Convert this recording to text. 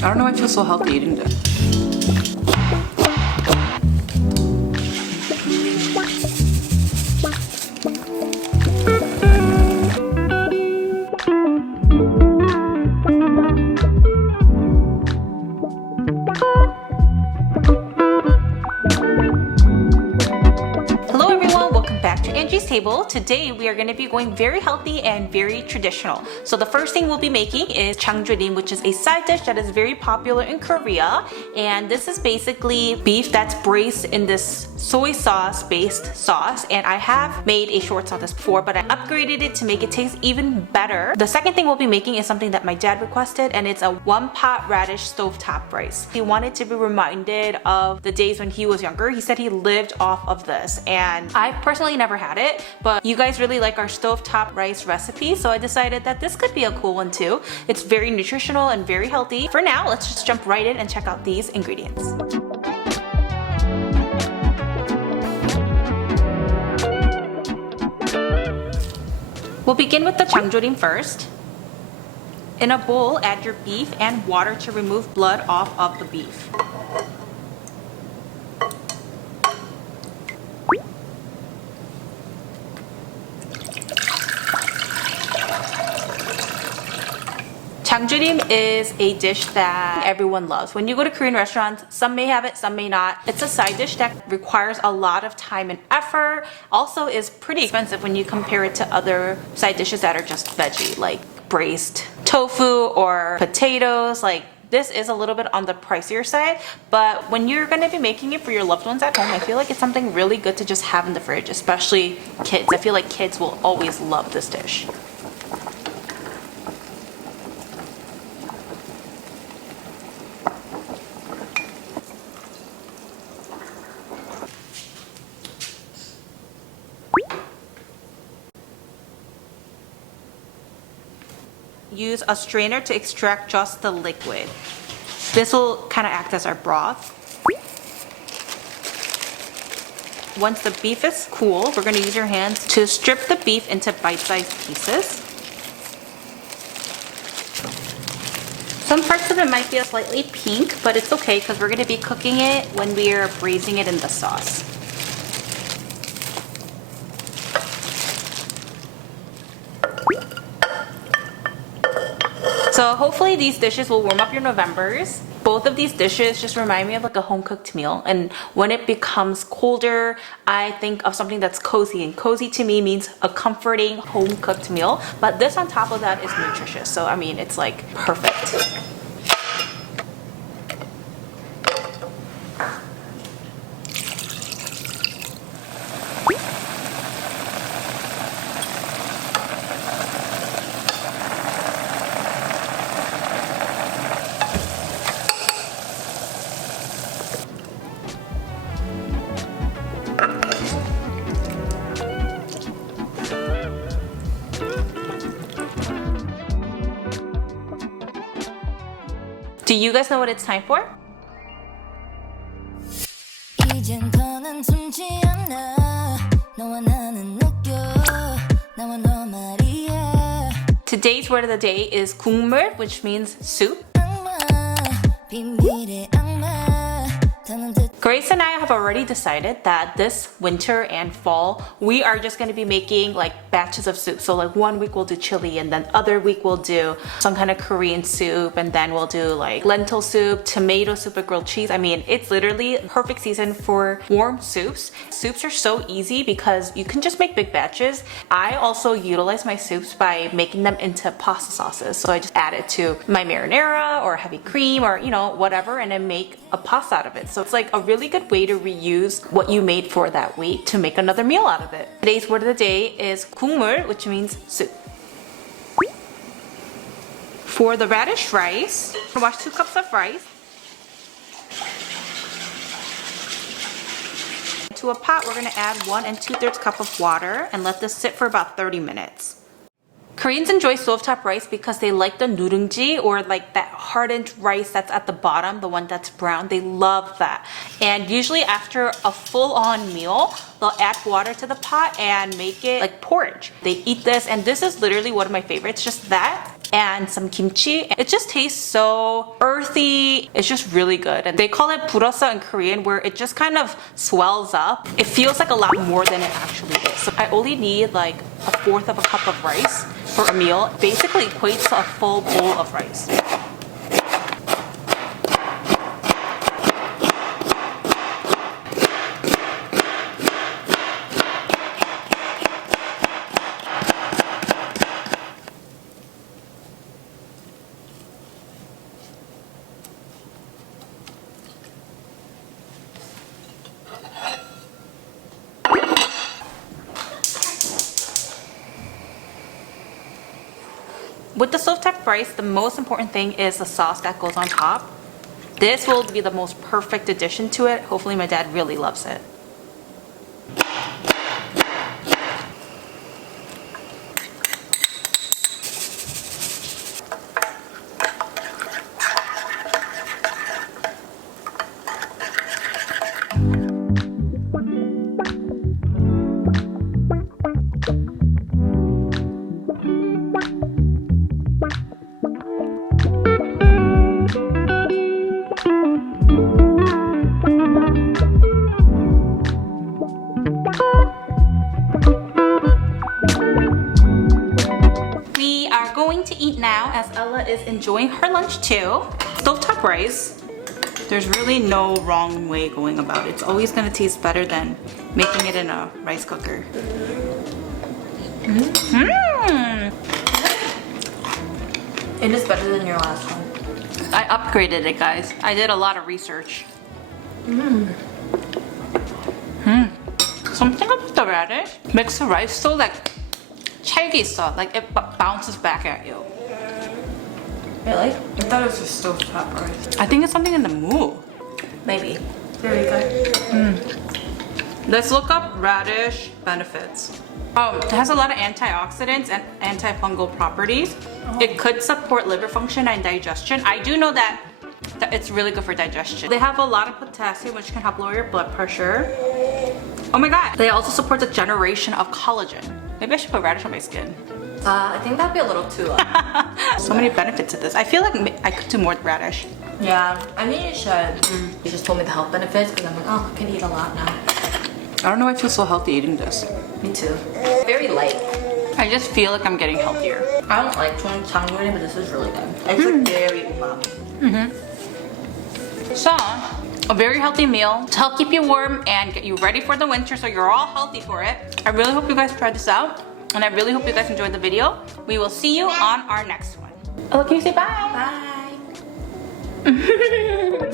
I don't know why I feel so healthy eating this. Table. Today we are going to be going very healthy and very traditional. So the first thing we'll be making is Jangjorim, which is a side dish that is very popular in Korea, and this is basically beef that's braised in this soy sauce based sauce, and I have made a shorts on this before, but I upgraded it to make it taste even better. The second thing we'll be making is something that my dad requested, and it's a one-pot radish stovetop rice. He wanted to be reminded of the days when he was younger. He said he lived off of this, and I personally never had it, but you guys really like our stovetop rice recipe, so I decided that this could be a cool one too. It's very nutritional and very healthy. For now, let's just jump right in and check out these ingredients. We'll begin with the Jangjorim first. In a bowl, add your beef and water to remove blood off of the beef. Jangjorim is a dish that everyone loves. When you go to Korean restaurants, some may have it, some may not. It's a side dish that requires a lot of time and effort. Also is pretty expensive when you compare it to other side dishes that are just veggie, like braised tofu or potatoes. Like, this is a little bit on the pricier side, but when you're going to be making it for your loved ones at home, I feel like it's something really good to just have in the fridge, especially kids. I feel like kids will always love this dish. Use a strainer to extract just the liquid. This will kind of act as our broth. Once the beef is cool, we're going to use your hands to strip the beef into bite-sized pieces. Some parts of it might be slightly pink, but it's okay because we're going to be cooking it when we are braising it in the sauce. So hopefully these dishes will warm up your Novembers. Both of these dishes just remind me of like a home-cooked meal, and when it becomes colder, I think of something that's cozy, and cozy to me means a comforting home-cooked meal, but this on top of that is nutritious, so I mean it's like perfect. Do you guys know what it's time for? Today's word of the day is 국물, which means soup. Grace and I have already decided that this winter and fall, we are just going to be making like batches of soup. So like one week we'll do chili, and then other week we'll do some kind of Korean soup, and then we'll do like lentil soup, tomato soup with grilled cheese. I mean, it's literally a perfect season for warm soups. Soups are so easy because you can just make big batches. I also utilize my soups by making them into pasta sauces. So I just add it to my marinara or heavy cream or, you know, whatever, and then make a pasta out of it. So it's like a really good way to reuse what you made for that week to make another meal out of it. Today's word of the day is 국물, which means soup. For the radish rice, wash 2 cups of rice. To a pot, we're going to add 1 2/3 cup of water and let this sit for about 30 minutes. Koreans enjoy stovetop rice because they like the nuringji, or like that hardened rice that's at the bottom, the one that's brown. They love that. And usually after a full-on meal, they'll add water to the pot and make it like porridge. They eat this, and this is literally one of my favorites. Just that and some kimchi. It just tastes so earthy. It's just really good. And they call it burasa in Korean, where it just kind of swells up. It feels like a lot more than it actually is. So I only need like 1/4 of a cup of rice for a meal. Basically equates to a full bowl of rice. With the stovetop rice, the most important thing is the sauce that goes on top. This will be the most perfect addition to it. Hopefully my dad really loves it. To eat now, as Ella is enjoying her lunch too. Stovetop rice, there's really no wrong way going about it. It's always going to taste better than making it in a rice cooker. It is better than your last one. I upgraded it, guys. I did a lot of research. Something about the radish makes the rice so like 찰기 있어. Like it bounces back at you. Really? I thought it was just stovetop rice. I think it's something in the mood. Maybe. Very good. Let's look up radish benefits. It has a lot of antioxidants and antifungal properties. It could support liver function and digestion. I do know that it's really good for digestion. They have a lot of potassium, which can help lower your blood pressure. Oh my god. They also support the generation of collagen. Maybe I should put radish on my skin. I think that'd be a little too So many benefits to this. I feel like I could do more with radish. Yeah, I think you should. You just told me the health benefits because I'm like, oh, I can eat a lot now. I don't know why I feel so healthy eating this. Me too. Very light. I just feel like I'm getting healthier. I don't like Jangjorim, but this is really good. It's like very umami. So, a very healthy meal to help keep you warm and get you ready for the winter so you're all healthy for it. I really hope you guys try this out, and I really hope you guys enjoyed the video. We will see you on our next one. Oh, can you say bye? Bye.